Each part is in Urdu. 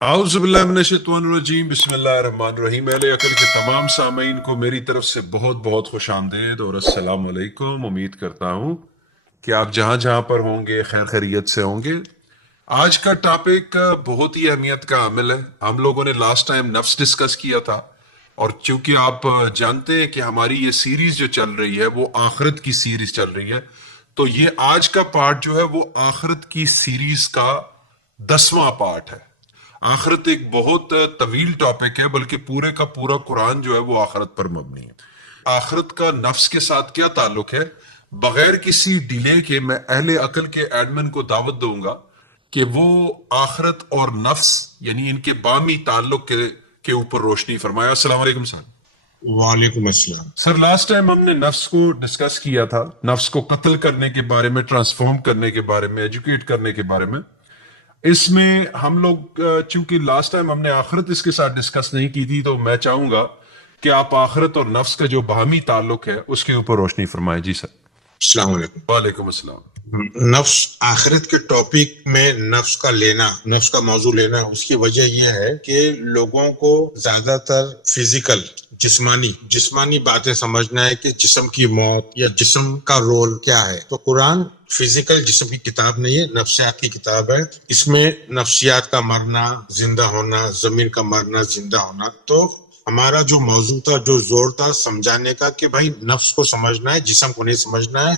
اعوذ باللہ من الشیطان الرجیم بسم اللہ الرحمن الرحیم اہل عقل کے تمام سامعین کو میری طرف سے بہت بہت خوش آمدید اور السلام علیکم. امید کرتا ہوں کہ آپ جہاں جہاں پر ہوں گے خیر خیریت سے ہوں گے. آج کا ٹاپک بہت ہی اہمیت کا عامل ہے. ہم لوگوں نے لاسٹ ٹائم نفس ڈسکس کیا تھا اور چونکہ آپ جانتے ہیں کہ ہماری یہ سیریز جو چل رہی ہے وہ آخرت کی سیریز چل رہی ہے، تو یہ آج کا پارٹ جو ہے وہ آخرت کی سیریز کا 10واں پارٹ ہے. آخرت ایک بہت طویل ٹاپک ہے، بلکہ پورے کا پورا قرآن جو ہے وہ آخرت پر مبنی ہے. آخرت کا نفس کے ساتھ کیا تعلق ہے؟ بغیر کسی ڈیلے کے میں اہل عقل کے ایڈمن کو دعوت دوں گا کہ وہ آخرت اور نفس یعنی ان کے باہمی تعلق کے اوپر روشنی فرمایا. السلام علیکم سر. وعلیکم السلام. سر لاسٹ ٹائم ہم نے نفس کو ڈسکس کیا تھا، نفس کو قتل کرنے کے بارے میں، ٹرانسفارم کرنے کے بارے میں، ایجوکیٹ کرنے کے بارے میں. اس میں ہم لوگ چونکہ لاسٹ ٹائم ہم نے آخرت اس کے ساتھ ڈسکس نہیں کی تھی، تو میں چاہوں گا کہ آپ آخرت اور نفس کا جو باہمی تعلق ہے اس کے اوپر روشنی فرمائیں. جی سر. السلام علیکم. وعلیکم السلام. نفس آخرت کے ٹاپک میں نفس کا لینا، نفس کا موضوع لینا، اس کی وجہ یہ ہے کہ لوگوں کو زیادہ تر فزیکل جسمانی باتیں سمجھنا ہے کہ جسم کی موت یا جسم کا رول کیا ہے. تو قرآن فزیکل جسم کی کتاب نہیں ہے، نفسیات کی کتاب ہے. اس میں نفسیات کا مرنا، زندہ ہونا، زمین کا مرنا، زندہ ہونا. تو ہمارا جو موضوع تھا، جو زور تھا سمجھانے کا کہ بھائی نفس کو سمجھنا ہے، جسم کو نہیں سمجھنا ہے.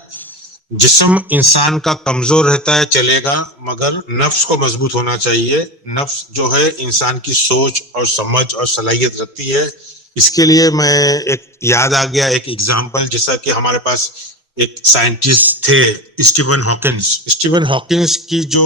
جسم انسان کا کمزور رہتا ہے، چلے گا، مگر نفس کو مضبوط ہونا چاہیے. نفس جو ہے انسان کی سوچ اور سمجھ اور صلاحیت رکھتی ہے. اس کے لیے میں ایک یاد آ گیا ایک اگزامپل، جیسا کہ ہمارے پاس ایک سائنٹسٹ تھے اسٹیون ہاکنس کی جو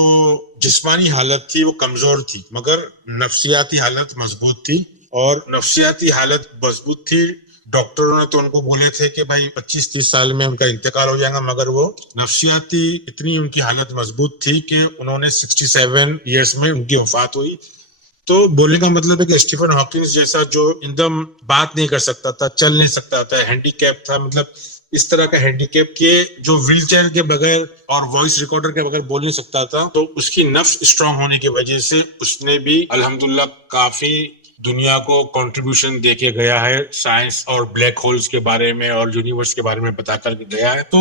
جسمانی حالت تھی وہ کمزور تھی، مگر نفسیاتی حالت مضبوط تھی. اور نفسیاتی حالت مضبوط تھی. ڈاکٹروں نے تو ان کو بولے تھے کہ بھائی 25-30 سال میں ان کا انتقال ہو جائے گا، مگر وہ نفسیاتی اتنی ان کی حالت مضبوط تھی کہ انہوں نے 67 ایئرس میں ان کی وفات ہوئی. تو بولنے کا مطلب ہے کہ اسٹیفن ہاکنس جیسا جو ایک دم بات نہیں کر سکتا تھا، چل نہیں سکتا تھا، ہینڈی کیپ تھا، مطلب اس طرح کا ہینڈی کیپ کہ جو ویل چیئر کے بغیر اور وائس ریکارڈر کے بغیر بول نہیں سکتا تھا، تو اس کی نفس اسٹرانگ ہونے کی وجہ سے اس نے بھی الحمدللہ کافی دنیا کو کنٹریبیوشن دے کے گیا ہے، سائنس اور بلیک ہولز کے بارے میں اور یونیورس کے بارے میں بتا کر کے گیا ہے. تو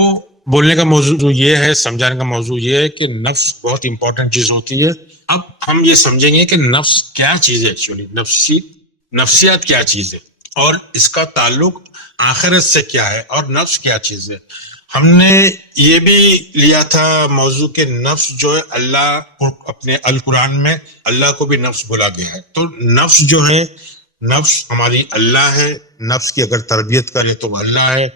بولنے کا موضوع یہ ہے، سمجھانے کا موضوع یہ ہے کہ نفس بہت امپورٹنٹ چیز ہوتی ہے. اب ہم یہ سمجھیں گے کہ نفس کیا چیز ہے، ایکچولی نفسیات کیا چیز ہے اور اس کا تعلق آخرت سے کیا ہے اور نفس کیا چیز ہے. ہم نے یہ بھی لیا تھا موضوع کہ نفس جو ہے اللہ اپنے القرآن میں اللہ کو بھی نفس بولا گیا ہے. تو نفس جو ہے، نفس ہماری اللہ ہے. نفس کی اگر تربیت کرے تو اللہ ہے،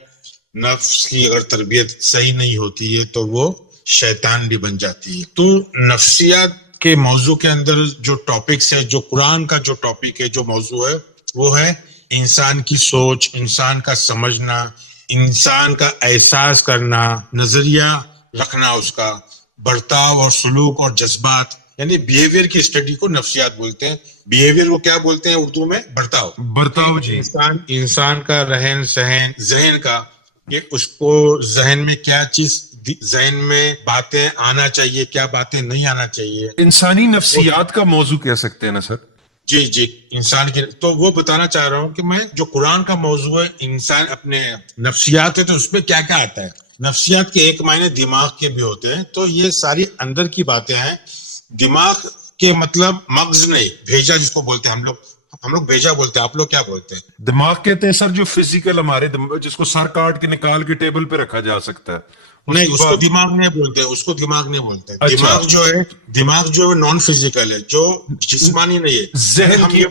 نفس کی اگر تربیت صحیح نہیں ہوتی ہے تو وہ شیطان بھی بن جاتی ہے. تو نفسیات کے موضوع کے اندر جو ٹاپکس ہے، جو قرآن کا جو ٹاپک ہے، جو موضوع ہے، وہ ہے انسان کی سوچ، انسان کا سمجھنا، انسان کا احساس کرنا، نظریہ رکھنا، اس کا برتاؤ اور سلوک اور جذبات، یعنی بیہیویئر کی اسٹڈی کو نفسیات بولتے ہیں. بیہیویئر کو کیا بولتے ہیں اردو میں؟ برتاؤ. جی. انسان کا رہن سہن، ذہن کا، کہ اس کو ذہن میں کیا چیز، ذہن میں باتیں آنا چاہیے، کیا باتیں نہیں آنا چاہیے. انسانی نفسیات کا موضوع کہہ سکتے ہیں نا سر؟ جی انسان کی. تو وہ بتانا چاہ رہا ہوں کہ میں جو قرآن کا موضوع ہے انسان اپنے نفسیات ہے، تو اس میں کیا کیا آتا ہے. نفسیات کے ایک معنی دماغ کے بھی ہوتے ہیں. تو یہ ساری اندر کی باتیں ہیں. دماغ کے مطلب مغز نہیں، بھیجا جس کو بولتے ہیں ہم لوگ بھیجا بولتے ہیں. آپ لوگ کیا بولتے ہیں؟ دماغ کہتے ہیں سر جو فزیکل ہمارے جس کو سر کاٹ کے نکال کے ٹیبل پہ رکھا جا سکتا ہے. نہیں، اس کو دماغ نہیں بولتے، اس کو دماغ نہیں بولتے. دماغ جو ہے نان فزیکل ہے، جو جسمانی نہیں ہے. ذہن کی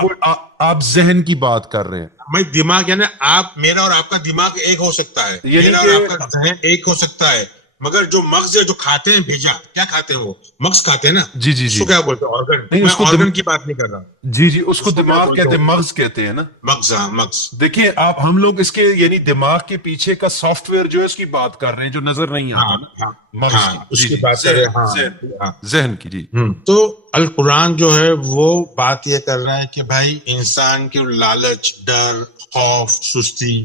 آپ ذہن کی بات کر رہے ہیں. میں دماغ یعنی آپ، میرا اور آپ کا دماغ ایک ہو سکتا ہے، میرا اور آپ کا ذہن ایک ہو سکتا ہے، مگر جو مغز ہے، جو کھاتے ہیں بھیجا، کیا کھاتے ہیں وہ مغز کھاتے ہیں نا. جی اس کو کیا بولتے ہیں؟ آرگن. میں آرگن کی بات نہیں کر رہا. جی اس کو دماغ کہتے ہیں، مغز کہتے ہیں نا. مغز، ہاں مغز. دیکھیے آپ، ہم لوگ اس کے یعنی دماغ کے پیچھے کا سافٹ ویئر جو ہے اس کی بات کر رہے ہیں، جو نظر نہیں آتا نا، مغز کی. اس کی بات کر رہے ہیں، ذہن کی. جی. تو القرآن جو ہے وہ بات یہ کر رہا ہے کہ بھائی انسان کے لالچ، ڈر، خوف، سستی،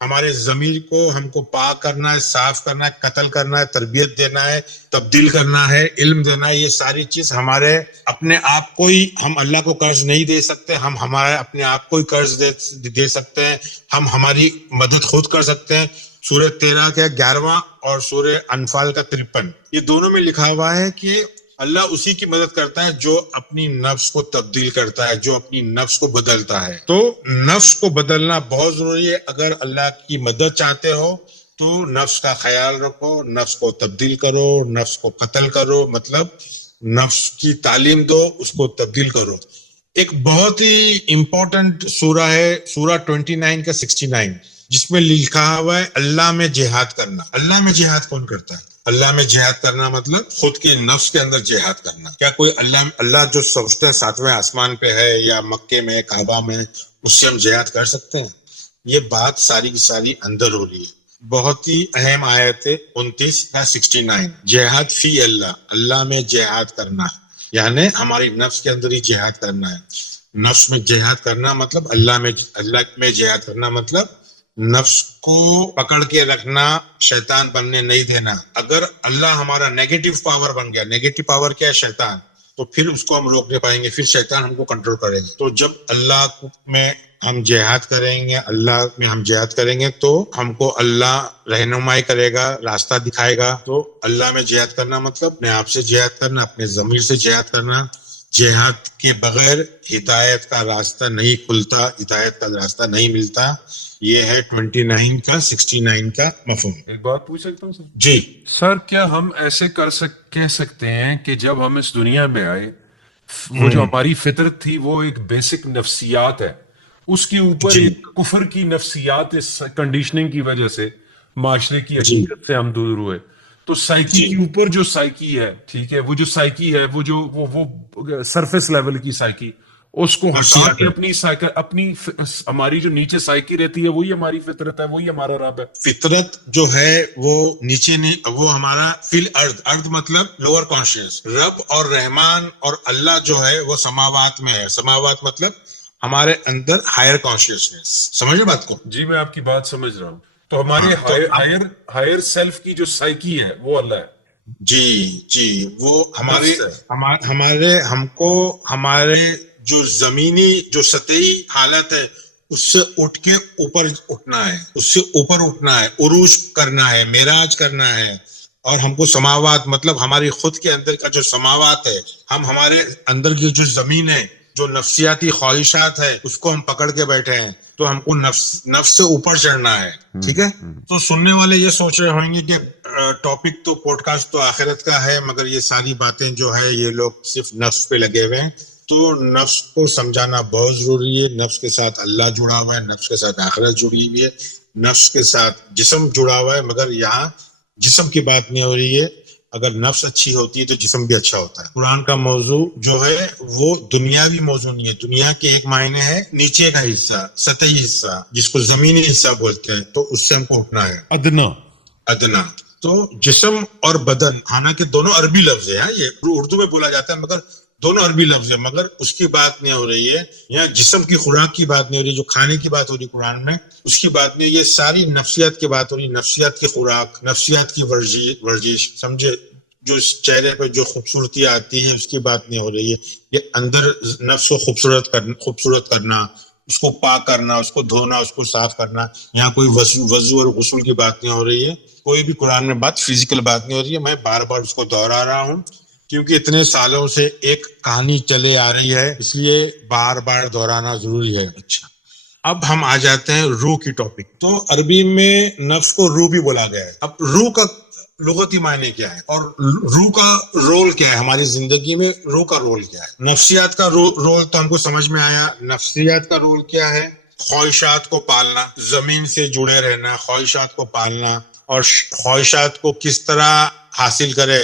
ہمارے ضمیر کو ہم کو پاک کرنا ہے, صاف کرنا ہے, قتل کرنا ہے, تربیت دینا ہے, تبدیل کرنا ہے, علم دینا ہے. یہ ساری چیز ہمارے اپنے آپ کو ہی, ہم اللہ کو قرض نہیں دے سکتے, ہم ہمارے اپنے آپ کو ہی قرض دے سکتے ہیں. ہم ہماری مدد خود کر سکتے ہیں. سورہ 13 کا 11واں اور سورہ انفال کا 53, یہ دونوں میں لکھا ہوا ہے کہ اللہ اسی کی مدد کرتا ہے جو اپنی نفس کو تبدیل کرتا ہے, جو اپنی نفس کو بدلتا ہے. تو نفس کو بدلنا بہت ضروری ہے. اگر اللہ کی مدد چاہتے ہو تو نفس کا خیال رکھو, نفس کو تبدیل کرو, نفس کو قتل کرو, مطلب نفس کی تعلیم دو, اس کو تبدیل کرو. ایک بہت ہی امپورٹنٹ سورہ ہے سورہ 29 کا 69, جس میں لکھا ہوا ہے اللہ میں جہاد کرنا. اللہ میں جہاد کون کرتا ہے؟ اللہ میں جہاد کرنا مطلب خود کے نفس کے اندر جہاد کرنا. کیا کوئی اللہ جو سمجھتے ہیں 7ویں آسمان پہ ہے یا مکے میں, کعبہ میں, اس سے ہم جہاد کر سکتے ہیں؟ یہ بات ساری کی ساری اندر ہو رہی ہے. بہت ہی اہم آیت ہے 29 کا 69, جہاد فی اللہ, اللہ میں جہاد کرنا, یعنی ہماری نفس کے اندر ہی جہاد کرنا ہے. نفس میں جہاد کرنا مطلب اللہ میں جہاد کرنا مطلب نفس کو پکڑ کے رکھنا, شیطان بننے نہیں دینا. اگر اللہ ہمارا نیگیٹو پاور بن گیا, نیگیٹو پاور کیا ہے؟ شیطان, تو پھر اس کو ہم روک نہیں پائیں گے, پھر شیطان ہم کو کنٹرول کرے گا. تو جب اللہ میں ہم جہاد کریں گے, اللہ میں ہم جہاد کریں گے, تو ہم کو اللہ رہنمائی کرے گا, راستہ دکھائے گا. تو اللہ میں جہاد کرنا مطلب اپنے آپ سے جہاد کرنا, اپنے ضمیر سے جہاد کرنا. جہاد کے بغیر ہدایت کا راستہ نہیں کھلتا, ہدایت کا راستہ نہیں ملتا. یہ ہے 29 کا 69 کا مفہوم. ایک بات پوچھ سکتا ہوں سر؟ جی سر, کیا ہم ایسے کہہ سکتے ہیں کہ جب ہم اس دنیا میں آئے, وہ جو ہماری فطرت تھی وہ ایک بیسک نفسیات ہے, اس کے اوپر جی ایک کفر کی نفسیات, اس کنڈیشننگ کی وجہ سے معاشرے کی جی حقیقت سے ہم دور ہوئے. تو سائیکی جی کے اوپر جو سائیکی ہے, ٹھیک ہے, وہ جو سائیکی ہے, وہ سرفیس لیول کی سائیکی, اس کو ہٹا کے اپنی ہماری جو نیچے سائیکی رہتی ہے وہی ہماری فطرت ہے, وہی ہمارا رب ہے. فطرت جو ہے وہ نیچے نہیں, وہ ہمارا فی الارض, ارض مطلب لوور کانشیس. رب اور رحمان اور اللہ جو ہے وہ سماوات میں ہے. سماوات مطلب ہمارے اندر ہائر کانشیسنس. سمجھ بات کو؟ جی میں آپ کی بات سمجھ رہا ہوں. تو ہمارے ہائر سیلف کی جو سائیکی ہے وہ اللہ ہے. جی وہ ہمارے ہم کو ہمارے جو زمینی جو سطحی حالت ہے اس سے اٹھ کے اوپر اٹھنا ہے, اس سے اوپر اٹھنا ہے, عروج کرنا ہے, معراج کرنا ہے. اور ہم کو سماوات مطلب ہماری خود کے اندر کا جو سماوات ہے, ہم ہمارے اندر کی جو زمین ہے, جو نفسیاتی خواہشات ہے, اس کو ہم پکڑ کے بیٹھے ہیں. تو ہم کو نفس سے اوپر چڑھنا ہے. ٹھیک ہے. تو سننے والے یہ سوچ رہے ہوں گے کہ ٹاپک تو پوڈ کاسٹ تو آخرت کا ہے, مگر یہ ساری باتیں جو ہے یہ لوگ صرف نفس پہ لگے ہوئے ہیں. تو نفس کو سمجھانا بہت ضروری ہے. نفس کے ساتھ اللہ جڑا ہوا ہے, نفس کے ساتھ آخرت جڑی ہوئی ہے, نفس کے ساتھ جسم جڑا ہوا ہے, مگر یہاں جسم کی بات نہیں ہو رہی ہے. اگر نفس اچھی ہوتی ہے تو جسم بھی اچھا ہوتا ہے. قرآن کا موضوع جو ہے وہ دنیاوی موضوع نہیں ہے. دنیا کے ایک معنی ہے نیچے کا حصہ, سطحی حصہ, جس کو زمینی حصہ بولتے ہیں. تو اس سے ہم کو اٹھنا ہے. ادنا. تو جسم اور بدن, حالانکہ دونوں عربی لفظ ہیں, یہ اردو میں بولا جاتا ہے مگر دونوں عربی لفظ ہیں, مگر اس کی بات نہیں ہو رہی ہے. یہاں جسم کی خوراک کی بات نہیں ہو رہی, جو کھانے کی بات ہو رہی قرآن میں اس کی بات نہیں. یہ ساری نفسیات کی بات ہو رہی, نفسیات کی خوراک, نفسیات کی ورزش. سمجھے, جو چہرے پہ جو خوبصورتی آتی ہے اس کی بات نہیں ہو رہی ہے. یہ اندر نفس کو خوبصورت کرنا, اس کو پاک کرنا, اس کو دھونا, اس کو صاف کرنا. یہاں کوئی وضو اور غسل کی بات نہیں ہو رہی ہے. کوئی بھی قرآن میں بات فزیکل بات نہیں ہو رہی ہے. میں بار بار اس کو دہرا رہا ہوں کیونکہ اتنے سالوں سے ایک کہانی چلے آ رہی ہے, اس لیے بار بار دہرانا ضروری ہے. اچھا, اب ہم آ جاتے ہیں روح کی ٹاپک. تو عربی میں نفس کو روح بھی بولا گیا ہے. اب روح کا لغتی معنی کیا ہے اور روح کا رول کیا ہے ہماری زندگی میں؟ روح کا رول کیا ہے؟ نفسیات کا رول تو ہم کو سمجھ میں آیا. نفسیات کا رول کیا ہے؟ خواہشات کو پالنا, زمین سے جڑے رہنا, خواہشات کو پالنا, اور خواہشات کو کس طرح حاصل کرے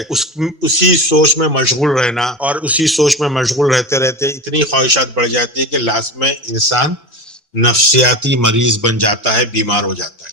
اسی سوچ میں مشغول رہنا. اور اسی سوچ میں مشغول رہتے رہتے اتنی خواہشات بڑھ جاتی ہے کہ لاسٹ میں انسان نفسیاتی مریض بن جاتا ہے, بیمار ہو جاتا ہے.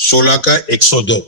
16/102।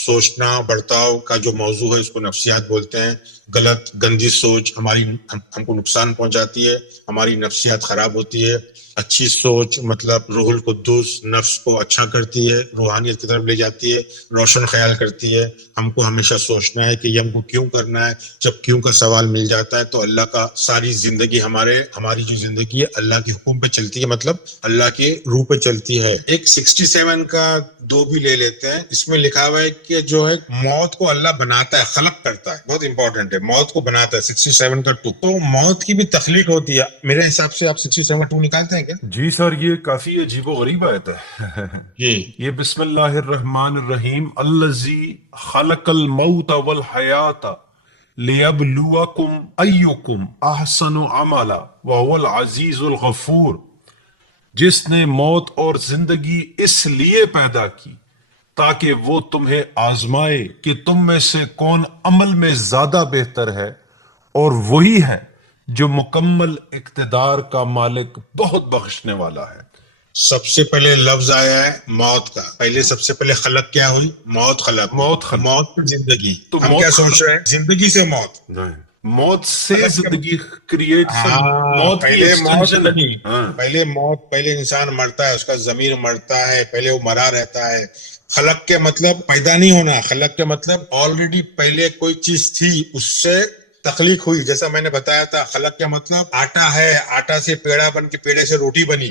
سوچنا برتاؤ کا جو موضوع ہے اس کو نفسیات بولتے ہیں. غلط گندی سوچ ہم کو نقصان پہنچاتی ہے, ہماری نفسیات خراب ہوتی ہے. اچھی سوچ مطلب روح القدس نفس کو اچھا کرتی ہے, روحانیت کی طرف لے جاتی ہے, روشن خیال کرتی ہے. ہم کو ہمیشہ سوچنا ہے کہ یہ ہم کو کیوں کرنا ہے. جب کیوں کا سوال مل جاتا ہے تو اللہ کا ساری زندگی ہماری جو زندگی ہے اللہ کے حکم پہ چلتی ہے, مطلب اللہ کے روح پہ چلتی ہے. ایک 67 کا 2 بھی لے لیتے ہیں. اس میں لکھا ہوا ہے کہ جو ہے موت کو اللہ بناتا ہے, خلق کرتا ہے. بہت امپورٹنٹ ہے, موت کو بناتا ہے. 67 کا 2 تو موت کی بھی تخلیق ہوتی ہے. میرے حساب سے آپ 67 2 نکالتے ہیں کیا؟ جی سر, یہ کافی عجیب و غریب آیت ہے. جی یہ بسم اللہ الرحمن الرحیم الذی خلق الموت والحیات لیبلوکم ایکم احسن عملا وهو العزیز الغفور, جس نے موت اور زندگی اس لیے پیدا کی تاکہ وہ تمہیں آزمائے کہ تم میں سے کون عمل میں زیادہ بہتر ہے, اور وہی ہے جو مکمل اقتدار کا مالک بہت بخشنے والا ہے. سب سے پہلے لفظ آیا ہے موت کا. پہلے سب سے پہلے خلق کیا ہوئی؟ موت خلق. موت خلق. موت پہ زندگی. تو ہم موت کیا سوچ رہے ہیں؟ زندگی سے موت. موت سے زندگی کریٹ. موت کی پہلے موت ایکسٹینشن ہے. نہیں. پہلے موت, پہلے انسان مرتا ہے, اس کا ضمیر مرتا ہے, پہلے وہ مرا رہتا ہے. خلق کے مطلب پیدا نہیں ہونا. خلق کے مطلب آلریڈی پہلے کوئی چیز تھی, اس سے تخلیق ہوئی. جیسا میں نے بتایا تھا, خلق کے مطلب آٹا ہے, آٹا سے پیڑا بن کے پیڑے سے روٹی بنی.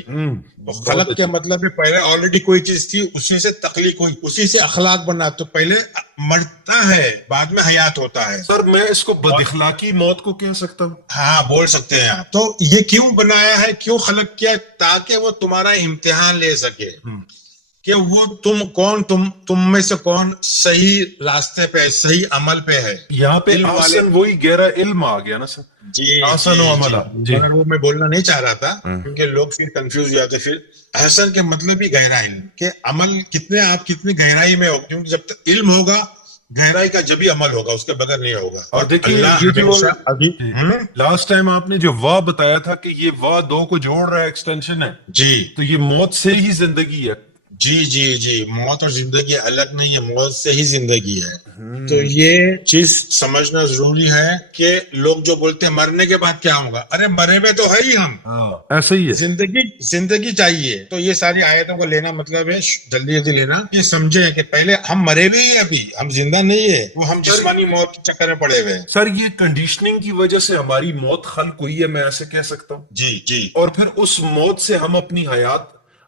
تو خلق کے مطلب پہلے آلریڈی کوئی چیز تھی, اسی سے تخلیق ہوئی, اسی سے اخلاق بنا. تو پہلے مرتا ہے, بعد میں حیات ہوتا ہے. سر میں اس کو بد اخلاقی موت کو کہہ سکتا ہوں. ہاں بول سکتے ہیں آپ. تو یہ کیوں بنایا ہے, کیوں خلق کیا؟ تاکہ وہ تمہارا امتحان لے سکے کہ وہ تم میں سے کون صحیح راستے پہ, صحیح عمل پہ ہے. یہاں پہ احسن وہی گہرا علم آ گیا نا سر. جی احسن و عملا. جی مگر وہ میں بولنا نہیں چاہ رہا تھا کیونکہ لوگ پھر کنفیوز ہو جاتے. پھر احسن کے مطلب ہی گہرا علم, کہ عمل کتنی گہرائی میں ہو, کیونکہ جب تک علم ہوگا گہرائی کا جبھی عمل ہوگا, اس کے بغیر نہیں ہوگا. اور دیکھیے یہ جو لاسٹ ٹائم آپ نے جو واہ بتایا تھا کہ یہ واہ 2 کو جوڑ رہا ہے, ایکسٹینشن ہے. جی تو یہ موت سے ہی زندگی ہے. جی موت اور زندگی الگ نہیں ہے, موت سے ہی زندگی ہے. تو یہ چیز سمجھنا ضروری ہے کہ لوگ جو بولتے ہیں مرنے کے بعد کیا ہوگا, ارے مرے ہوئے تو ہے ہی ہم, ایسا ہی ہے. زندگی چاہیے. تو یہ ساری آیتوں کو لینا مطلب ہے جلدی لینا, یہ سمجھے کہ پہلے ہم مرے ہوئے ہی, ابھی ہم زندہ نہیں ہے, وہ ہم جسمانی موت کے چکر میں پڑے ہوئے ہیں. سر یہ کنڈیشننگ کی وجہ سے ہماری موت خلق ہوئی ہے, میں ایسے کہہ سکتا ہوں. جی اور پھر اس موت سے ہم اپنی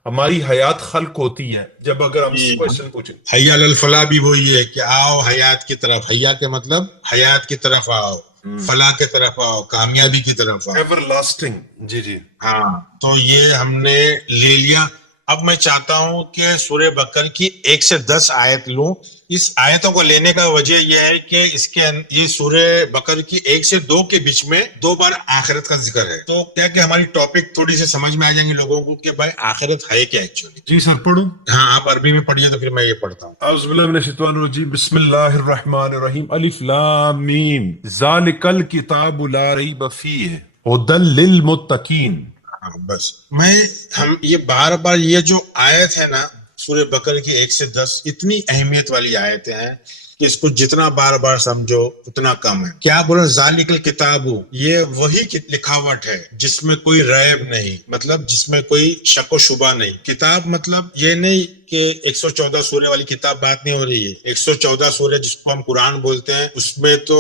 ہماری حیات خلق ہوتی ہے. جب اگر ہم کوشچن پوچھیں حی علی الفلاح بھی وہی ہے کہ آؤ حیات کی طرف. حیا کے مطلب حیات کی طرف آؤ, فلاح کی طرف آؤ, کامیابی کی طرف آؤ, ایور لاسٹنگ. جی ہاں. تو یہ ہم نے لے لیا. اب میں چاہتا ہوں کہ سورہ بقرہ کی 1 سے 10 آیت لوں. اس آیتوں کو لینے کا وجہ یہ ہے کہ یہ سورہ بقرہ کی 1 سے 2 کے بیچ میں 2 بار آخرت کا ذکر ہے. تو کیا کہ ہماری ٹاپک تھوڑی سی سمجھ میں آ جائیں گے لوگوں کو کہ بھائی آخرت ہے کیا ایکچولی. جی سر پڑھوں. ہاں آپ عربی میں پڑھیے تو پھر میں یہ پڑھتا ہوں. اعوذ باللہ من الشیطان الرجیم, بسم اللہ الرحمن الرحیم, الف لام میم, ذالک الکتاب لا ریب فیہ ھدی للمتقین. بس ہم یہ بار یہ جو آیت ہے نا سورہ بقرہ کی 1 سے 10 اتنی اہمیت والی آیتیں ہیں کہ اس کو جتنا بار سمجھو اتنا کم ہے. کیا بولے ذالک الکتاب, یہ وہی لکھاوٹ ہے جس میں کوئی ریب نہیں, مطلب جس میں کوئی شک و شبہ نہیں. کتاب مطلب یہ نہیں کہ 114 سورے والی کتاب بات نہیں ہو رہی ہے. 114 سورے جس کو ہم قرآن بولتے ہیں اس میں تو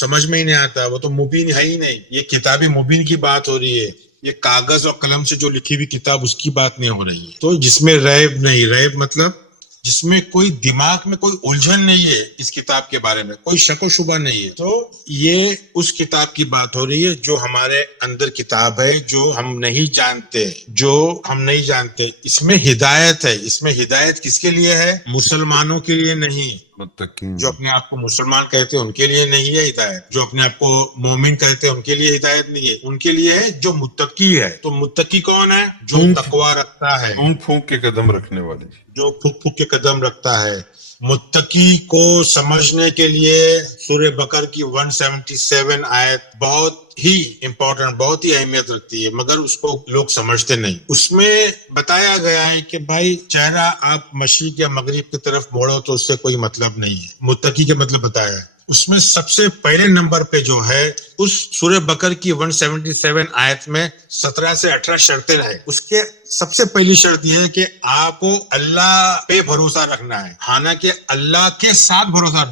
سمجھ میں ہی نہیں آتا, وہ تو مبین ہے ہی نہیں. یہ کتاب مبین کی بات ہو رہی ہے, یہ کاغذ اور قلم سے جو لکھی ہوئی کتاب اس کی بات نہیں ہو رہی ہے. تو جس میں ریب نہیں, ریب مطلب جس میں کوئی دماغ میں کوئی الجھن نہیں ہے, اس کتاب کے بارے میں کوئی شک و شبہ نہیں ہے. تو یہ اس کتاب کی بات ہو رہی ہے جو ہمارے اندر کتاب ہے, جو ہم نہیں جانتے. اس میں ہدایت ہے. اس میں ہدایت کس کے لیے ہے؟ مسلمانوں کے لیے نہیں. جو اپنے آپ کو مسلمان کہتے ہیں ان کے لیے نہیں ہے ہدایت. جو اپنے آپ کو مومن کہتے ہیں ان کے لیے ہدایت نہیں ہے. ان کے لیے ہے جو متقی ہے. تو متقی کون ہے؟ جو تقوی رکھتا ہے, پھونک پھونک کے قدم رکھنے والے, جو پھک پھک کے قدم رکھتا ہے. متقی کو سمجھنے کے لیے سورہ بقر کی 177 آیت بہت ہی امپورٹنٹ، بہت ہی اہمیت رکھتی ہے، مگر اس کو لوگ سمجھتے نہیں۔ اس میں بتایا گیا ہے کہ بھائی چہرہ آپ مشرق یا مغرب کی طرف موڑو تو اس سے کوئی مطلب نہیں ہے، متقی کے مطلب بتایا ہے۔ اس میں سب سے پہلے نمبر پہ جو ہے اس سورہ بقر کی 177 آیت میں 17 سے 18 شرطیں ہیں۔ اس کے سب سے پہلی شرط یہ ہے کہ آپ کو اللہ پہ بھروسہ رکھنا ہے، حالانکہ اللہ کے ساتھ بھروسہ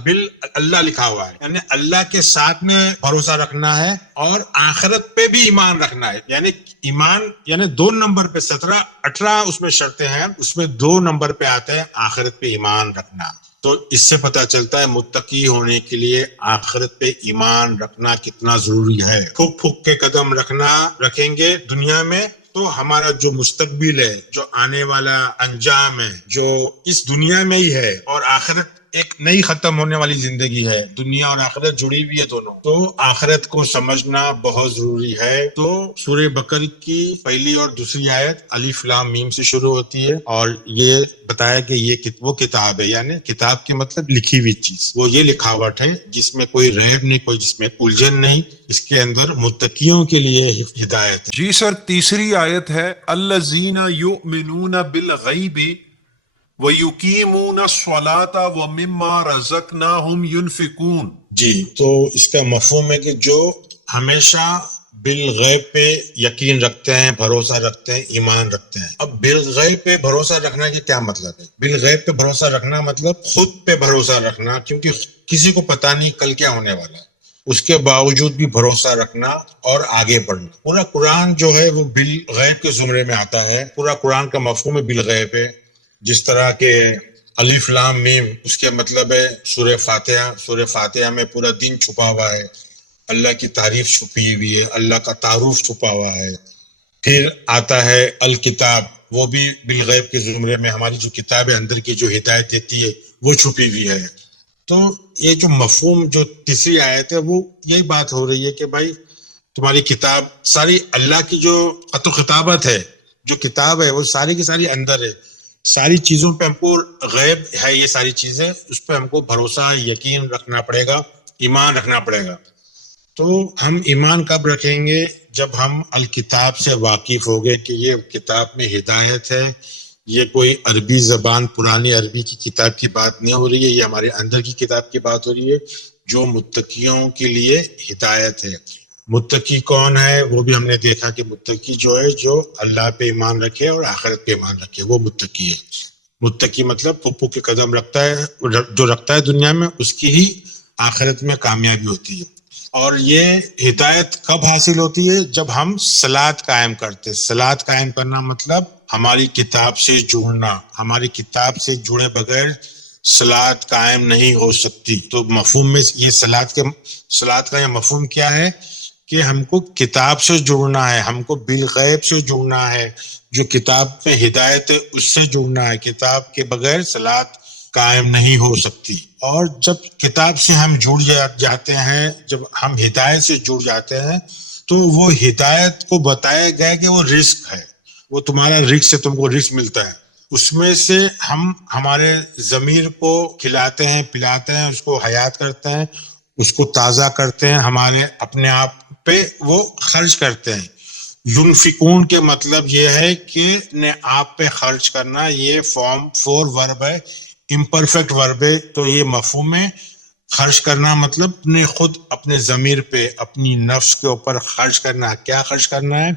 اللہ لکھا ہوا ہے، یعنی اللہ کے ساتھ میں بھروسہ رکھنا ہے، اور آخرت پہ بھی ایمان رکھنا ہے۔ یعنی ایمان یعنی 2 نمبر پہ 17 18 اس میں شرطیں ہیں، اس میں 2 نمبر پہ آتا ہے آخرت پہ ایمان رکھنا۔ تو اس سے پتہ چلتا ہے متقی ہونے کے لیے آخرت پہ ایمان رکھنا کتنا ضروری ہے۔ پھک پھک کے قدم رکھیں گے دنیا میں تو ہمارا جو مستقبل ہے، جو آنے والا انجام ہے، جو اس دنیا میں ہی ہے، اور آخرت ایک نئی ختم ہونے والی زندگی ہے، دنیا اور آخرت جڑی ہوئی ہے دونوں، تو آخرت کو سمجھنا بہت ضروری ہے۔ تو سورہ بقرہ کی پہلی اور دوسری آیت الف لام میم سے شروع ہوتی ہے، اور یہ بتایا کہ یہ وہ کتاب ہے، یعنی کتاب کے مطلب لکھی ہوئی چیز، وہ یہ لکھاوٹ ہے جس میں کوئی ریب نہیں، کوئی جس میں الجھن نہیں، اس کے اندر متقیوں کے لیے ہدایت ہے۔ جی سر، تیسری آیت ہے الذین یؤمنون بالغیب وَيُقِيمُونَ الصَّلَاةَ وَمِمَّا رَزَقْنَاهُمْ يُنْفِقُونَ۔ جی، تو اس کا مفہوم ہے کہ جو ہمیشہ بالغیب پہ یقین رکھتے ہیں، بھروسہ رکھتے ہیں، ایمان رکھتے ہیں۔ اب بالغیب پہ بھروسہ رکھنا کے کیا مطلب ہے؟ بالغیب پہ بھروسہ رکھنا مطلب خود پہ بھروسہ رکھنا، کیونکہ کسی کو پتہ نہیں کل کیا ہونے والا ہے، اس کے باوجود بھی بھروسہ رکھنا اور آگے بڑھنا۔ پورا قرآن جو ہے وہ بالغیب کے زمرے میں آتا ہے، پورا قرآن کا مفہوم ہے بالغیب ہے۔ جس طرح کہ الف لام میم اس کے مطلب ہے سورہ فاتحہ میں پورا دین چھپا ہوا ہے، اللہ کی تعریف چھپی ہوئی ہے، اللہ کا تعارف چھپا ہوا ہے۔ پھر آتا ہے الکتاب، وہ بھی بالغیب کے زمرے میں، ہماری جو کتاب ہے اندر کی جو ہدایت دیتی ہے وہ چھپی ہوئی ہے۔ تو یہ جو مفہوم جو تیسری آیت ہے وہ یہی بات ہو رہی ہے کہ بھائی تمہاری کتاب ساری اللہ کی جو خط و خطابت ہے، جو کتاب ہے وہ ساری کی ساری اندر ہے، ساری چیزوں پہ ہم کو غیب ہے، یہ ساری چیزیں اس پہ ہم کو بھروسہ یقین رکھنا پڑے گا، ایمان رکھنا پڑے گا۔ تو ہم ایمان کب رکھیں گے؟ جب ہم الکتاب سے واقف ہو گئے کہ یہ کتاب میں ہدایت ہے، یہ کوئی عربی زبان پرانی عربی کی کتاب کی بات نہیں ہو رہی ہے، یہ ہمارے اندر کی کتاب کی بات ہو رہی ہے جو متقیوں کے لیے ہدایت ہے۔ متقی کون ہے؟ وہ بھی ہم نے دیکھا کہ متقی جو ہے جو اللہ پہ ایمان رکھے اور آخرت پہ ایمان رکھے، وہ متقی ہے۔ متقی مطلب پھپھو کے قدم رکھتا ہے، جو رکھتا ہے دنیا میں اس کی ہی آخرت میں کامیابی ہوتی ہے۔ اور یہ ہدایت کب حاصل ہوتی ہے؟ جب ہم صلاۃ قائم کرتے ہیں۔ صلاۃ قائم کرنا مطلب ہماری کتاب سے جڑنا، ہماری کتاب سے جڑے بغیر صلاۃ قائم نہیں ہو سکتی۔ تو مفہوم میں یہ صلاۃ کا یہ مفہوم کیا ہے کہ ہم کو کتاب سے جڑنا ہے، ہم کو بالغیب سے جڑنا ہے، جو کتاب میں ہدایت ہے اس سے جڑنا ہے۔ کتاب کے بغیر صلاۃ قائم نہیں ہو سکتی۔ اور جب کتاب سے ہم جڑ جاتے ہیں، جب ہم ہدایت سے جڑ جاتے ہیں تو وہ ہدایت کو بتایا گیا کہ وہ رزق ہے، وہ تمہارا رزق سے تم کو رزق ملتا ہے، اس میں سے ہم ہمارے ضمیر کو کھلاتے ہیں، پلاتے ہیں، اس کو حیات کرتے ہیں، اس کو تازہ کرتے ہیں، ہمارے اپنے آپ پہ وہ خرچ کرتے ہیں۔ ینفقون کے مطلب یہ ہے کہ اپنے آپ پہ خرچ کرنا، یہ فارم 4 ورب ہے، امپرفیکٹ ورب ہے۔ تو یہ مفہوم ہے خرچ کرنا مطلب اپنے خود اپنے ضمیر پہ، اپنی نفس کے اوپر خرچ کرنا ہے۔ کیا خرچ کرنا ہے؟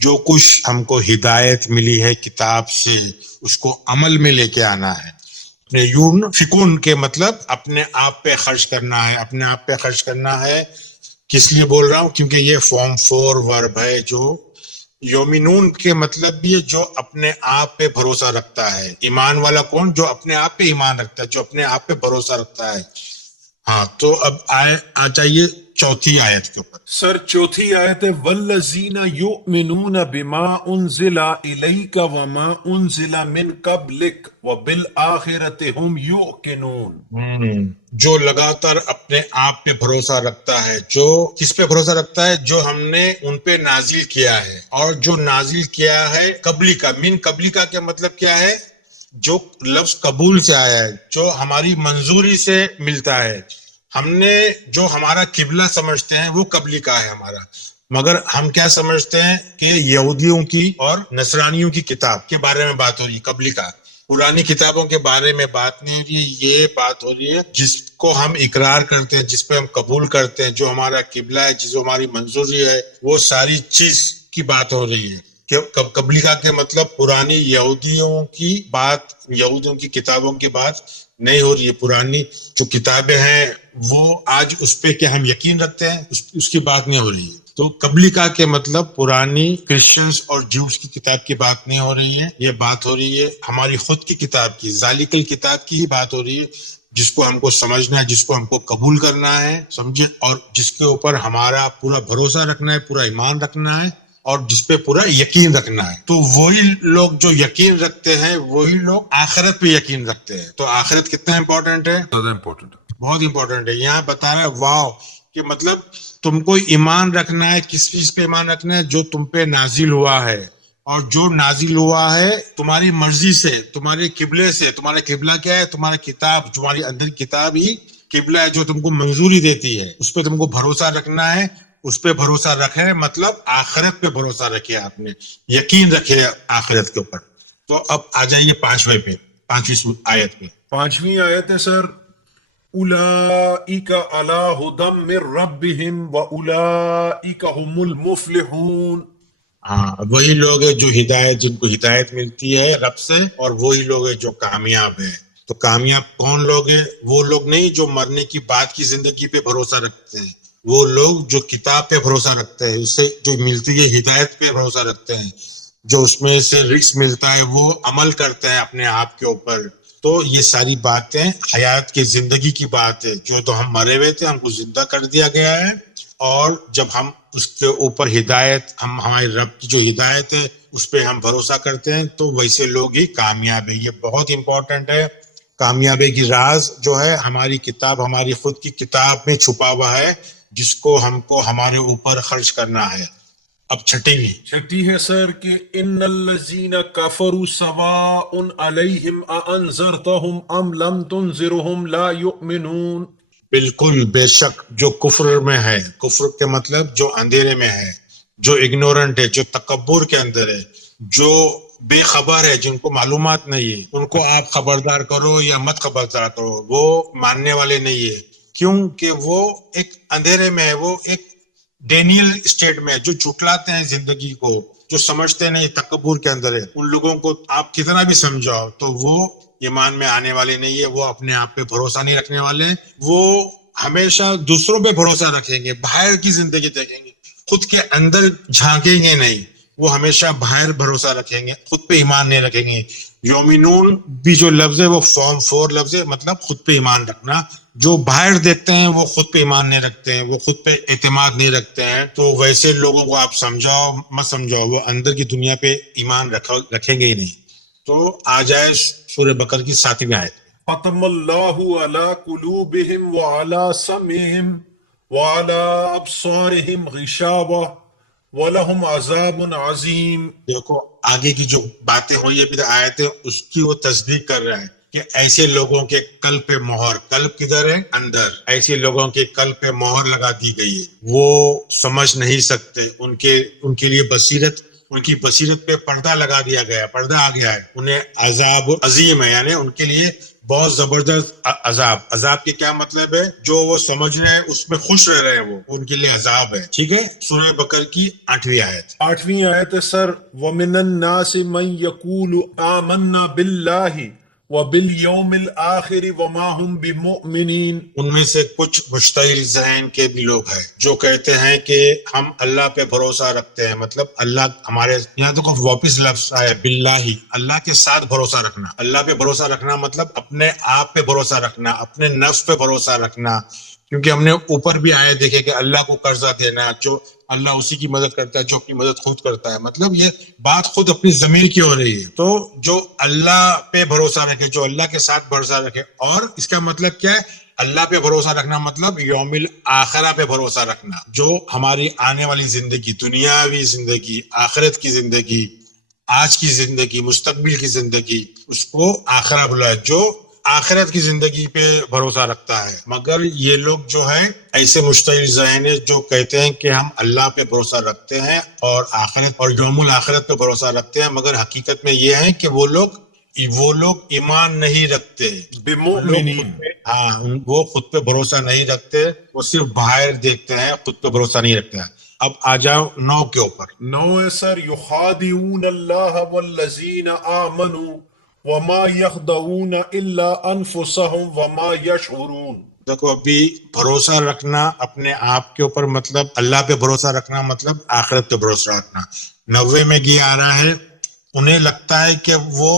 جو کچھ ہم کو ہدایت ملی ہے کتاب سے اس کو عمل میں لے کے آنا ہے۔ ینفقون کے مطلب اپنے آپ پہ خرچ کرنا ہے، اپنے آپ پہ خرچ کرنا ہے۔ کس لیے بول رہا ہوں؟ کیونکہ یہ فارم 4 ورب ہے۔ جو یومنون کے مطلب بھی ہے جو اپنے آپ پہ بھروسہ رکھتا ہے۔ ایمان والا کون؟ جو اپنے آپ پہ ایمان رکھتا ہے، جو اپنے آپ پہ بھروسہ رکھتا ہے۔ ہاں، تو اب آ جائیے چوتھی آیت کے اوپر۔ سر چوتھی آیت ہے والذین یؤمنون بما انزل الیک وما انزل من قبلک وبالآخرۃ هم یوقنون۔ جو لگاتار اپنے آپ پہ بھروسہ رکھتا ہے، جو کس پہ بھروسہ رکھتا ہے؟ جو ہم نے ان پہ نازل کیا ہے، اور جو نازل کیا ہے قبلی کا، من قبلی کا کیا مطلب کیا ہے؟ جو لفظ قبول سے آیا ہے، جو ہماری منظوری سے ملتا ہے. ہم نے جو ہمارا قبلہ سمجھتے ہیں وہ قبلی کا ہے ہمارا، مگر ہم کیا سمجھتے ہیں کہ یہودیوں کی اور نصرانیوں کی کتاب کے بارے میں بات ہو رہی ہے، قبلی کا. پرانی کتابوں کے بارے میں بات نہیں ہو رہی ہے، یہ بات ہو رہی ہے جس کو ہم اقرار کرتے ہیں، جس پہ ہم قبول کرتے ہیں، جو ہمارا قبلہ ہے، جو ہماری منظوری ہے، وہ ساری چیز کی بات ہو رہی ہے. قبلی کا کے مطلب پرانی یہودیوں کی بات، یہودیوں کی کتابوں کی بات نہیں ہو رہی ہے. پرانی جو کتابیں ہیں وہ آج اس پہ کیا ہم یقین رکھتے ہیں، اس کی بات نہیں ہو رہی ہے. تو قبلی کا کے مطلب پرانی کرسچنز اور جیوز کی کتاب کی بات نہیں ہو رہی ہے، یہ بات ہو رہی ہے ہماری خود کی کتاب کی، ذالکل کتاب کی ہی بات ہو رہی ہے، جس کو ہم کو سمجھنا ہے، جس کو ہم کو قبول کرنا ہے، سمجھے، اور جس کے اوپر ہمارا پورا بھروسہ رکھنا ہے، پورا ایمان رکھنا ہے، اور جس پہ پورا یقین رکھنا ہے. تو وہی لوگ جو یقین رکھتے ہیں، وہی لوگ آخرت پہ یقین رکھتے ہیں. تو آخرت کتنا امپورٹنٹ ہے؟ زیادہ امپورٹنٹ. بہت امپورٹنٹ ہے. یہاں بتا رہا ہے واو کہ مطلب تم کو ایمان رکھنا ہے. کس چیز پہ ایمان رکھنا ہے؟ جو تم پہ نازل ہوا ہے، اور جو نازل ہوا ہے تمہاری مرضی سے، تمہارے قبلے سے. تمہارا قبلہ کیا ہے؟ تمہارا کتاب، تمہاری اندر کتاب ہی قبلہ ہے جو تم کو منظوری دیتی ہے. اس پہ تم کو بھروسہ رکھنا ہے. اس پہ بھروسہ رکھے مطلب آخرت پہ بھروسہ رکھے، آپ نے یقین رکھے آخرت کے اوپر. تو اب آ جائیے پانچویں آیت پہ. 5ویں آیت ہے سر، اولئک علی ھدی من ربہم واولئک ھم المفلحون. ہاں، وہی لوگ ہیں جو ہدایت، جن کو ہدایت ملتی ہے رب سے، اور وہی لوگ ہیں جو کامیاب ہیں. تو کامیاب کون لوگ ہیں؟ وہ لوگ نہیں جو مرنے کی بعد کی زندگی پہ بھروسہ رکھتے ہیں، وہ لوگ جو کتاب پہ بھروسہ رکھتے ہیں، اس سے جو ملتی ہے ہدایت پہ بھروسہ رکھتے ہیں، جو اس میں سے رزق ملتا ہے وہ عمل کرتے ہیں اپنے آپ کے اوپر. تو یہ ساری باتیں حیات کی زندگی کی بات ہے. جو تو ہم مرے ہوئے تھے، ہم کو زندہ کر دیا گیا ہے، اور جب ہم اس کے اوپر ہدایت، ہم ہمارے رب کی جو ہدایت ہے اس پہ ہم بھروسہ کرتے ہیں، تو ویسے لوگ ہی کامیاب ہیں. یہ بہت امپورٹنٹ ہے. کامیابی کی راز جو ہے ہماری کتاب، ہماری خود کی کتاب میں چھپا ہوا ہے، جس کو ہم کو ہمارے اوپر خرچ کرنا ہے. اب چھٹی ہے سر کہ ان الذین کفروا سواء علیہم اانذرتہم ام لم تنذرہم لا یؤمنون. بالکل، بے شک جو کفر میں ہے، کفر کے مطلب جو اندھیرے میں ہے، جو اگنورنٹ ہے، جو تکبر کے اندر ہے، جو بے خبر ہے، جن کو معلومات نہیں ہے، ان کو آپ خبردار کرو یا مت خبردار کرو، وہ ماننے والے نہیں ہے. کیوں کہ وہ ایک اندھیرے میں ہے، وہ ایک ڈینیل اسٹیٹ میں ہے، جو جھٹلاتے ہیں زندگی کو، جو سمجھتے نہیں، تکبر کے اندر ہے. ان لوگوں کو آپ کتنا بھی سمجھاؤ تو وہ ایمان میں آنے والے نہیں ہے. وہ اپنے آپ پہ بھروسہ نہیں رکھنے والے. وہ ہمیشہ دوسروں پہ بھروسہ رکھیں گے، باہر کی زندگی دیکھیں گے، خود کے اندر جھانکیں گے نہیں. وہ ہمیشہ باہر بھروسہ رکھیں گے، خود پہ ایمان نہیں رکھیں گے. یومنون بھی جو لفظ ہے وہ فارم 4 لفظ ہے، مطلب خود پہ ایمان رکھنا. جو باہر دیکھتے ہیں وہ خود پہ ایمان نہیں رکھتے ہیں، وہ خود پہ اعتماد نہیں رکھتے ہیں. تو ویسے لوگوں کو آپ سمجھاؤ مت سمجھاؤ، وہ اندر کی دنیا پہ ایمان رکھیں گے ہی نہیں. تو آ جائے سورہ بقرہ کی 7ویں آیت. ختم اللہ علی قلوبہم وعلی سمعہم وعلی ابصارہم غشاوہ وَلَهُمْ عَذَابٌ عَظِيمٌ. دیکھو آگے کی جو باتیں ہوئی ابھی آیتیں، اس کی وہ تصدیق کر رہا ہے کہ ایسے لوگوں کے قلب پہ مہر، قلب کدھر ہے؟ اندر. ایسے لوگوں کے قلب پہ مہر لگا دی گئی ہے، وہ سمجھ نہیں سکتے. ان کے لیے بصیرت، ان کی بصیرت پہ پردہ لگا دیا گیا، پردہ آ گیا ہے. انہیں عذاب عظیم ہے، یعنی ان کے لیے بہت زبردست عذاب. عذاب کے کیا مطلب ہے؟ جو وہ سمجھ رہے ہیں اس میں خوش رہ رہے ہیں، وہ ان کے لیے عذاب ہے. ٹھیک ہے. سورہ بقرہ کی 8ویں آیت. 8ویں آیت ہے سر، وَمِنَ النَّاسِ مَن يَقُولُ آمَنَّا بِاللَّهِ وَبِالْيَوْمِ الْآخِرِ وَمَا هُمْ بِمُؤْمِنِينَ. ان میں سے کچھ مشتعل ذہن کے بھی لوگ ہیں جو کہتے ہیں کہ ہم اللہ پہ بھروسہ رکھتے ہیں، مطلب اللہ ہمارے، یہاں تو واپس لفظ آیا باللہ، اللہ کے ساتھ بھروسہ رکھنا. اللہ پہ بھروسہ رکھنا مطلب اپنے آپ پہ بھروسہ رکھنا، اپنے نفس پہ بھروسہ رکھنا. کیونکہ ہم نے اوپر بھی آئے دیکھے کہ اللہ کو قرضہ دینا، جو اللہ اسی کی مدد کرتا ہے جو اپنی مدد خود کرتا ہے. مطلب یہ بات خود اپنی ضمیر کی ہو رہی ہے. تو جو اللہ پہ بھروسہ رکھے، جو اللہ کے ساتھ بھروسہ رکھے. اور اس کا مطلب کیا ہے؟ اللہ پہ بھروسہ رکھنا مطلب یوم الآخرہ پہ بھروسہ رکھنا، جو ہماری آنے والی زندگی، دنیاوی زندگی، آخرت کی زندگی، آج کی زندگی, مستقبل کی زندگی, اس کو آخرہ بلایا, جو آخرت کی زندگی پہ بھروسہ رکھتا ہے. مگر یہ لوگ جو ہے ایسے مشتعل ذہن ہے جو کہتے ہیں کہ ہم اللہ پہ بھروسہ رکھتے ہیں اور آخرت اور یوم الآخرت پہ بھروسہ رکھتے ہیں, مگر حقیقت میں یہ ہے کہ وہ لوگ ایمان نہیں رکھتے. بمؤمنین. وہ خود پہ بھروسہ نہیں رکھتے, وہ صرف باہر دیکھتے ہیں, خود پہ بھروسہ نہیں رکھتے ہیں. اب آ جاؤ 9 کے اوپر. 9 سر, یخادعون اللہ والذین آمنوا وما یخدعون الا انفسهم وما یشعرون. دیکھو, ابھی بھروسہ رکھنا اپنے آپ کے اوپر, مطلب اللہ پہ بھروسہ رکھنا مطلب آخرت پہ بھروسہ رکھنا. 90 میں یہ آ رہا ہے, انہیں لگتا ہے کہ وہ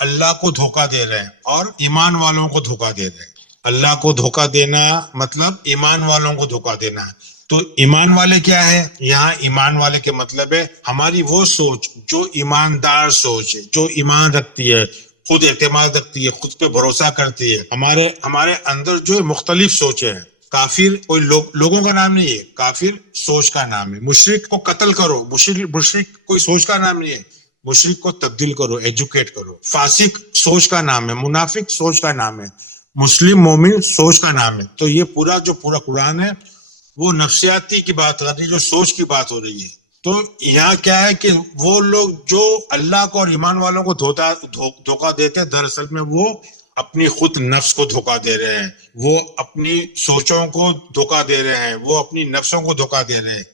اللہ کو دھوکہ دے رہے ہیں اور ایمان والوں کو دھوکہ دے رہے ہیں. اللہ کو دھوکہ دینا مطلب ایمان والوں کو دھوکہ دینا ہے. تو ایمان والے کیا ہے؟ یہاں ایمان والے کے مطلب ہے ہماری وہ سوچ جو ایماندار سوچ ہے, جو ایمان رکھتی ہے, خود اعتماد رکھتی ہے, خود پہ بھروسہ کرتی ہے. ہمارے اندر جو مختلف سوچیں ہیں. کافر کوئی لوگوں کا نام نہیں ہے, کافر سوچ کا نام ہے. مشرک کو قتل کرو, مشرک کوئی سوچ کا نام نہیں ہے, مشرک کو تبدیل کرو, ایجوکیٹ کرو. فاسق سوچ کا نام ہے, منافق سوچ کا نام ہے, مسلم مومن سوچ کا نام ہے. تو یہ پورا قرآن ہے وہ نفسیاتی کی بات کر رہی ہے, جو سوچ کی بات ہو رہی ہے. تو یہاں کیا ہے کہ وہ لوگ جو اللہ کو اور ایمان والوں کو دھوکہ دیتے ہیں, دراصل میں وہ اپنی خود نفس کو دھوکہ دے رہے ہیں, وہ اپنی سوچوں کو دھوکہ دے رہے ہیں, وہ اپنی نفسوں کو دھوکہ دے رہے ہیں.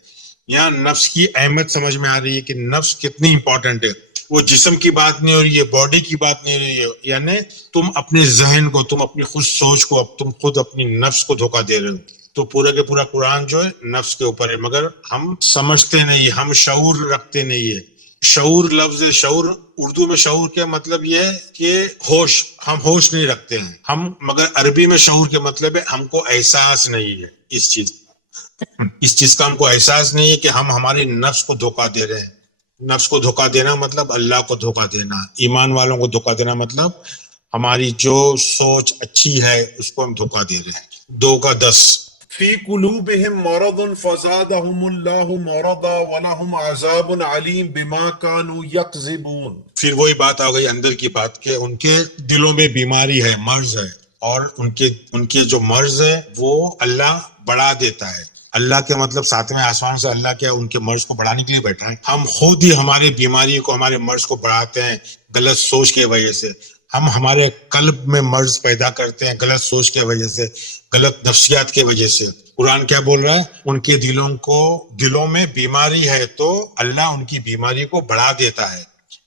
یہاں نفس کی اہمیت سمجھ میں آ رہی ہے کہ نفس کتنی امپورٹنٹ ہے. وہ جسم کی بات نہیں ہو رہی ہے, باڈی کی بات نہیں ہو رہی ہے, یعنی تم اپنے ذہن کو, تم اپنی خود سوچ کو, تم خود اپنی نفس کو دھوکہ دے رہے ہو. تو پورا کے پورا قرآن جو ہے نفس کے اوپر ہے, مگر ہم سمجھتے نہیں, ہم شعور رکھتے نہیں ہے. شعور لفظ, شعور اردو میں شعور کا مطلب یہ ہے کہ ہوش, ہم ہوش نہیں رکھتے ہیں مگر عربی میں شعور کے مطلب ہے ہم کو احساس نہیں ہے اس چیز کا ہم کو احساس نہیں ہے کہ ہم ہماری نفس کو دھوکہ دے رہے ہیں. نفس کو دھوکہ دینا مطلب اللہ کو دھوکہ دینا, ایمان والوں کو دھوکہ دینا مطلب ہماری جو سوچ اچھی ہے اس کو ہم دھوکہ دے رہے ہیں. 2 کا 10. فی قلوبہم مرض فزادہم اللہ مرضا ولہم عذاب علیم بما کانوا یکذبون. پھر وہی بات آ گئی اندر کی بات کہ ان کے دلوں میں بیماری ہے, مرض ہے, اور ان کے جو مرض ہے وہ اللہ بڑھا دیتا ہے. اللہ کے مطلب 7ویں آسمان سے اللہ کیا ان کے مرض کو بڑھانے کے لیے بیٹھا ہے. ہم خود ہی ہماری بیماری کو, ہمارے مرض کو بڑھاتے ہیں غلط سوچ کی وجہ سے. ہم ہمارے قلب میں مرض پیدا کرتے ہیں غلط سوچ کی وجہ سے, غلط نفسیات کی وجہ سے. قرآن کیا بول رہا ہے؟ ان کے دلوں میں بیماری ہے تو اللہ ان کی بیماری کو بڑھا دیتا ہے.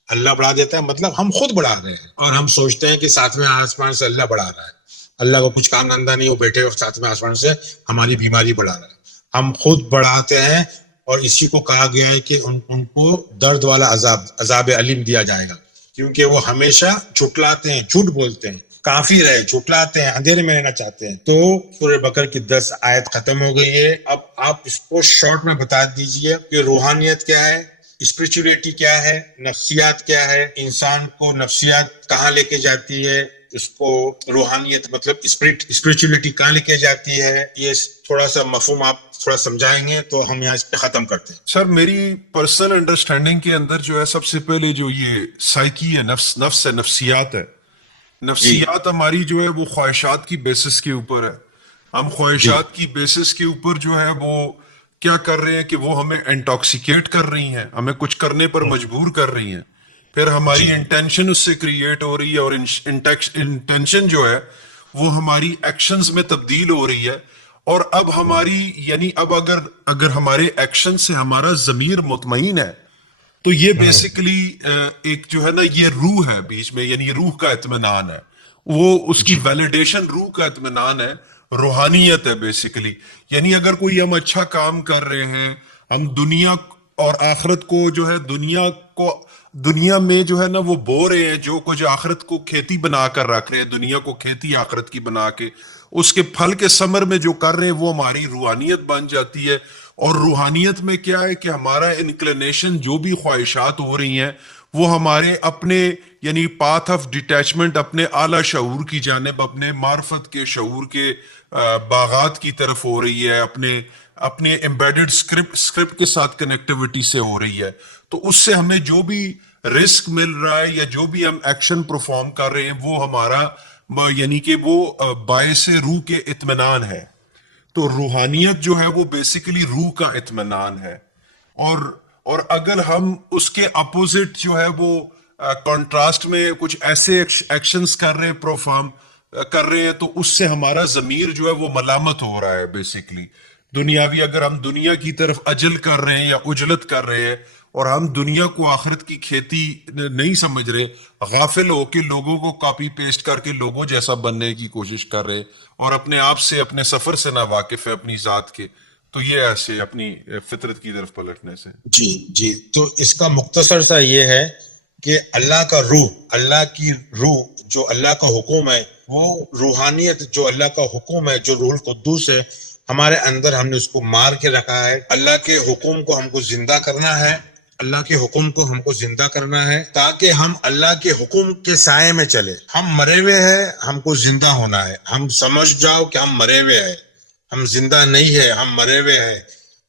اللہ بڑھا دیتا ہے مطلب ہم خود بڑھا رہے ہیں, اور ہم سوچتے ہیں کہ 7ویں آسمان سے اللہ بڑھا رہا ہے. اللہ کو کچھ کام دھندا نہیں, وہ بیٹھے اور 7ویں آسمان سے ہماری بیماری بڑھا رہا ہے. ہم خود بڑھاتے ہیں, اور اسی کو کہا گیا ہے کہ ان کو درد والا عذاب علیم دیا جائے گا, کیونکہ وہ ہمیشہ جھٹلاتے ہیں, جھوٹ بولتے ہیں, کافر ہے, جھٹلاتے ہیں, اندھیرے میں رہنا چاہتے ہیں. تو سورہ بقرہ کی 10 آیت ختم ہو گئی ہے. اب آپ اس کو شارٹ میں بتا دیجئے کہ روحانیت کیا ہے, اسپرچولیٹی کیا ہے, نفسیات کیا ہے, انسان کو نفسیات کہاں لے کے جاتی ہے, اس کو روحانیت مطلب اسپرچولیٹی کہاں لے کے جاتی ہے. یہ تھوڑا سا مفہوم آپ تھوڑا سمجھائیں گے تو ہم یہاں اس پہ ختم کرتے ہیں. سر میری پرسنل انڈرسٹینڈنگ کے اندر جو ہے سب سے پہلے جو یہ سائیکی ہے, نفس ہے, نفسیات ہے. نفسیات ہماری جو ہے وہ خواہشات کی بیسس کے اوپر ہے. ہم خواہشات کی بیسس کے اوپر جو ہے وہ کیا کر رہے ہیں کہ وہ ہمیں انٹاکسیکیٹ کر رہی ہیں, ہمیں کچھ کرنے پر مجبور کر رہی ہیں. پھر ہماری انٹینشن اس سے کریٹ ہو رہی ہے, اور انٹینشن جو ہے وہ ہماری ایکشنز میں تبدیل ہو رہی ہے. اور اب ہماری یعنی اب اگر ہمارے ایکشن سے ہمارا ضمیر مطمئن ہے تو یہ بیسیکلی ایک جو ہے نا یہ روح ہے بیچ میں, یعنی روح کا اطمینان ہے, وہ اس کی ویلیڈیشن روح کا اطمینان ہے, روحانیت ہے بیسیکلی. یعنی اگر کوئی ہم اچھا کام کر رہے ہیں, ہم دنیا اور آخرت کو جو ہے دنیا میں جو ہے نا وہ بو رہے ہیں, جو کچھ آخرت کو کھیتی بنا کر رکھ رہے ہیں, دنیا کو کھیتی آخرت کی بنا کے اس کے پھل کے ثمر میں جو کر رہے ہیں وہ ہماری روحانیت بن جاتی ہے. اور روحانیت میں کیا ہے کہ ہمارا انکلینیشن, جو بھی خواہشات ہو رہی ہیں وہ ہمارے اپنے یعنی پاتھ آف ڈیٹیچمنٹ اپنے اعلیٰ شعور کی جانب, اپنے معرفت کے شعور کے باغات کی طرف ہو رہی ہے, اپنے ایمبیڈڈ اسکرپٹ کے ساتھ کنیکٹیوٹی سے ہو رہی ہے. تو اس سے ہمیں جو بھی رزق مل رہا ہے یا جو بھی ہم ایکشن پرفارم کر رہے ہیں وہ ہمارا یعنی کہ وہ باعث روح کے اطمینان ہے. تو روحانیت جو ہے وہ بیسیکلی روح کا اطمینان ہے. اور اگر ہم اس کے اپوزٹ جو ہے وہ کنٹراسٹ میں کچھ ایسے ایکشنز کر رہے ہیں پرفارم کر رہے ہیں تو اس سے ہمارا ضمیر جو ہے وہ ملامت ہو رہا ہے بیسیکلی. دنیاوی اگر ہم دنیا کی طرف عجل کر رہے ہیں یا عجلت کر رہے ہیں اور ہم دنیا کو آخرت کی کھیتی نہیں سمجھ رہے, غافل ہو کے لوگوں کو کاپی پیسٹ کر کے لوگوں جیسا بننے کی کوشش کر رہے اور اپنے آپ سے اپنے سفر سے نہ واقف ہے اپنی ذات کے, تو یہ ایسے اپنی فطرت کی طرف پلٹنے سے. جی تو اس کا مختصر سا یہ ہے کہ اللہ کا روح, اللہ کی روح جو اللہ کا حکم ہے, وہ روحانیت جو اللہ کا حکم ہے, جو روح القدس ہے ہمارے اندر, ہم نے اس کو مار کے رکھا ہے. اللہ کے حکم کو ہم کو زندہ کرنا ہے, اللہ کے حکم کو ہم کو زندہ کرنا ہے تاکہ ہم اللہ کے حکم کے سائے میں چلے. ہم مرے ہوئے ہیں, ہم کو زندہ ہونا ہے. ہم سمجھ جاؤ کہ ہم مرے ہوئے ہیں, ہم زندہ نہیں ہے, ہم مرے ہوئے ہیں.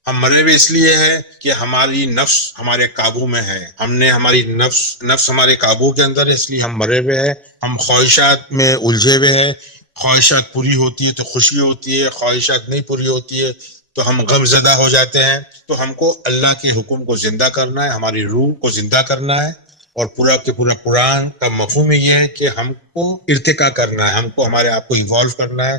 ہم مرے ہوئے اس لیے ہے کہ ہماری نفس ہمارے قابو میں ہے, ہم نے ہماری نفس ہمارے قابو کے اندر ہے, اس لیے ہم مرے ہوئے ہیں. ہم خواہشات میں الجھے ہوئے ہیں, خواہشات پوری ہوتی ہے تو خوشی ہوتی ہے, خواہشات نہیں پوری ہوتی ہے تو ہم غم زدہ ہو جاتے ہیں. تو ہم کو اللہ کے حکم کو زندہ کرنا ہے, ہماری روح کو زندہ کرنا ہے. اور پورا کے پورا قرآن کا مفہوم یہ ہے کہ ہم کو ارتقا کرنا ہے, ہم کو ہمارے آپ کو ایوالو کرنا ہے.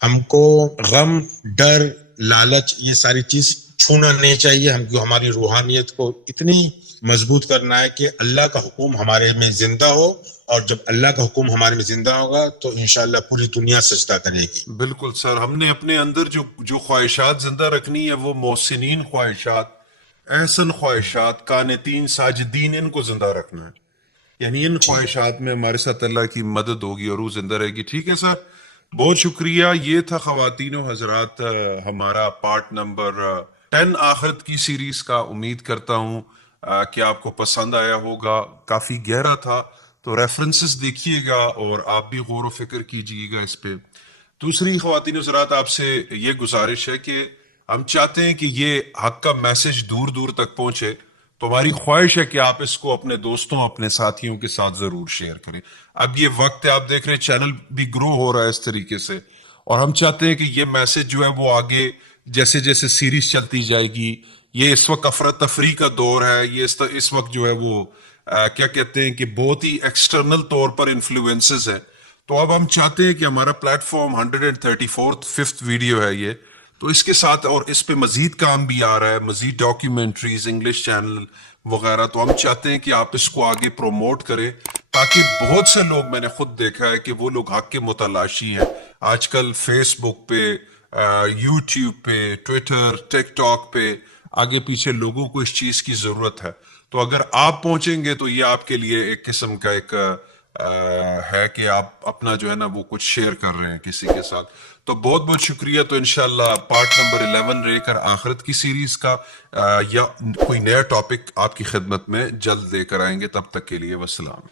ہم کو غم, ڈر, لالچ یہ ساری چیز چھونا نہیں چاہیے. ہم کو ہماری روحانیت کو اتنی مضبوط کرنا ہے کہ اللہ کا حکم ہمارے میں زندہ ہو, اور جب اللہ کا حکم ہمارے میں زندہ ہوگا تو انشاءاللہ پوری دنیا سجدہ کرے گی. بالکل سر, ہم نے اپنے اندر جو خواہشات زندہ رکھنی ہے وہ محسنین خواہشات, احسن خواہشات, قانتین, ساجدین, ان کو زندہ رکھنا ہے. یعنی ان خواہشات میں ہمارے ساتھ اللہ کی مدد ہوگی اور روح زندہ رہے گی. ٹھیک ہے سر, بہت شکریہ. یہ تھا خواتین و حضرات ہمارا پارٹ نمبر 10 آخرت کی سیریز کا. امید کرتا ہوں کہ آپ کو پسند آیا ہوگا. کافی گہرا تھا تو ریفرنسز دیکھیے گا اور آپ بھی غور و فکر کیجیے گا اس پہ. دوسری خواتین و حضرات, آپ سے یہ گزارش ہے کہ ہم چاہتے ہیں کہ یہ حق کا میسج دور دور تک پہنچے, تو ہماری خواہش ہے کہ آپ اس کو اپنے دوستوں, اپنے ساتھیوں کے ساتھ ضرور شیئر کریں. اب یہ وقت ہے, آپ دیکھ رہے ہیں چینل بھی گرو ہو رہا ہے اس طریقے سے, اور ہم چاہتے ہیں کہ یہ میسج جو ہے وہ آگے جیسے جیسے سیریز چلتی جائے گی, یہ اس وقت افراتفری کا دور ہے, یہ اس وقت جو ہے وہ کیا کہتے ہیں کہ بہت ہی ایکسٹرنل طور پر انفلوئنسز ہیں. تو اب ہم چاہتے ہیں کہ ہمارا پلیٹ فارم 134th ویڈیو ہے یہ, تو اس کے ساتھ اور اس پہ مزید کام بھی آ رہا ہے, مزید ڈاکیومنٹریز, انگلش چینل وغیرہ. تو ہم چاہتے ہیں کہ آپ اس کو آگے پروموٹ کریں تاکہ بہت سے لوگ, میں نے خود دیکھا ہے کہ وہ لوگ حق کے متلاشی ہیں آج کل فیس بک پہ, یوٹیوب پہ, ٹویٹر, ٹک ٹاک پہ, آگے پیچھے لوگوں کو اس چیز کی ضرورت ہے. تو اگر آپ پہنچیں گے تو یہ آپ کے لیے ایک قسم کا ایک ہے کہ آپ اپنا جو ہے نا وہ کچھ شیئر کر رہے ہیں کسی کے ساتھ. تو بہت بہت شکریہ. تو انشاءاللہ پارٹ نمبر 11 رہے کر آخرت کی سیریز کا یا کوئی نیا ٹاپک آپ کی خدمت میں جلد لے کر آئیں گے. تب تک کے لیے والسلام.